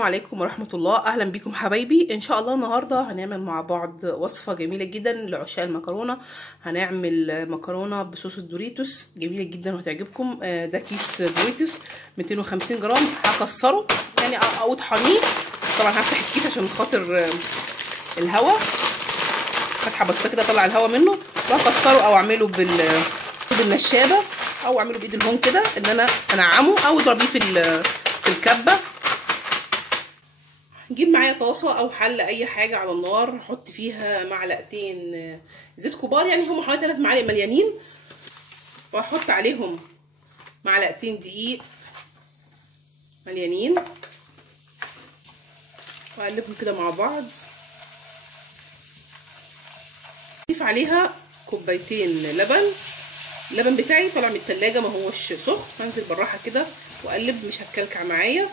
السلام عليكم ورحمة الله. أهلا بكم حبايبي. إن شاء الله النهاردة هنعمل مع بعض وصفة جميلة جدا لعشاق المكرونة. هنعمل مكرونة بصوص الدوريتوس جميلة جدا وهتعجبكم. ده كيس دوريتوس 250 جرام. هكسره يعني أو اطحنيه، بس طبعا هفتح الكيس عشان خاطر الهواء، فتحة بسيطة كده اطلع الهواء منه، وهكسره أو أعمله بالنشابة أو أعمله بإيد الهون كده، إن أنا أنعمه أو أضربيه في الكبة. نجيب معايا طاسه او حله اي حاجه على النار، نحط فيها معلقتين زيت كبار، يعني هم حوالي 3 معالق مليانين، واحط عليهم معلقتين دقيق مليانين، واقلبهم كده مع بعض. اضيف عليها كوبايتين لبن. اللبن بتاعي طالع من التلاجة ما هوش سخن، هنزل بالراحه كده واقلب، مش هتكلكع معايا.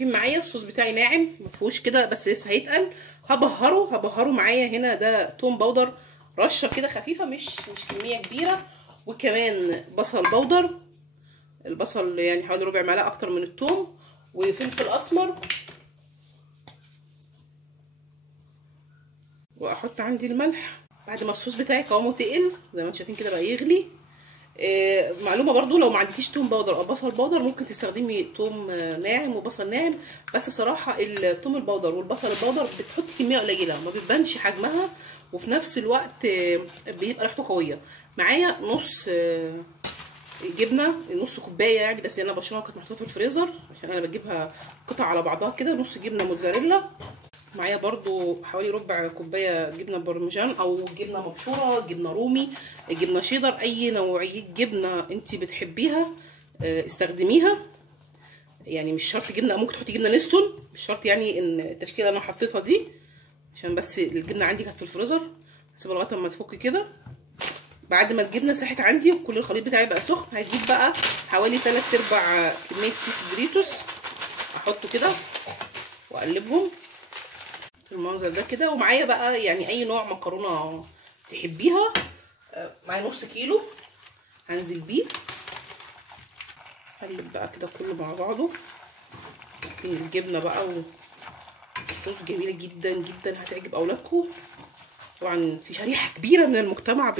معايا الصوص بتاعي ناعم مفيهوش كده، بس لسه هيتقل. هبهره معايا. هنا ده توم باودر رشه كده خفيفه، مش كميه كبيره، وكمان بصل باودر، البصل يعني حوالي ربع معلقه اكتر من التوم، وفلفل اسمر. واحط عندي الملح بعد ما الصوص بتاعي قوامه تقل زي ما انتم شايفين كده بقى يغلي. معلومه برضو، لو ما عندكيش توم باودر او بصل باودر ممكن تستخدمي توم ناعم وبصل ناعم، بس بصراحه التوم الباودر والبصل الباودر بتحطي كميه قليله ما بتبانش حجمها، وفي نفس الوقت بيبقى ريحته قويه. معايا نص جبنه، نص كوبايه يعني، بس انا بشربها كانت محطوطه في الفريزر عشان انا بجيبها قطع على بعضها كده. نص جبنه موتزاريلا. معايا برضو حوالي ربع كوبايه جبنه برمجان او جبنه مبشوره، جبنه رومي، جبنه شيدر، اي نوعيه جبنه انت بتحبيها استخدميها. يعني مش شرط جبنه، ممكن تحطي جبنه نستون، مش شرط يعني ان التشكيله اللي انا حطيتها دي، عشان بس الجبنه عندي كانت في الفريزر. هسيبها لغايه اما تفك كده. بعد ما الجبنه ساحت عندي وكل الخليط بتاعي بقى سخن، هجيب بقى حوالي 3/4 كميه كيس دوريتوس، احطه كده واقلبهم المنظر ده كده. ومعايا بقى يعني اي نوع مكرونه تحبيها، معايا نص كيلو هنزل بيه، هقلب بقى كده كله مع بعضه. الجبنه بقى والصوص جميله جدا جدا، هتعجب اولادكم. طبعا في شريحه كبيره من المجتمع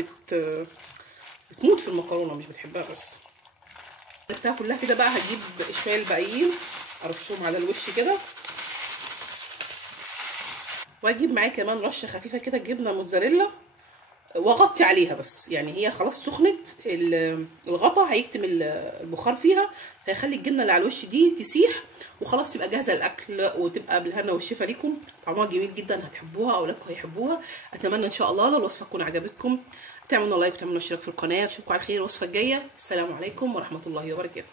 بتموت في المكرونه، مش بتحبها، بس قلبتها كلها كده. بقى هجيب شويه الباقيين ارشهم على الوش كده، واجيب معاه كمان رشه خفيفه كده جبنه موتزاريلا، واغطي عليها. بس يعني هي خلاص سخنت، الغطا هيكتم البخار فيها، هيخلي الجبنه اللي على الوش دي تسيح، وخلاص تبقى جاهزه للاكل، وتبقى بالهنا والشفا ليكم. طعمها جميل جدا، هتحبوها، اولادكم هيحبوها. اتمنى ان شاء الله لو الوصفه تكون عجبتكم تعملوا لايك وتعملوا اشتراك في القناه. اشوفكم على خير الوصفه الجايه. السلام عليكم ورحمه الله وبركاته.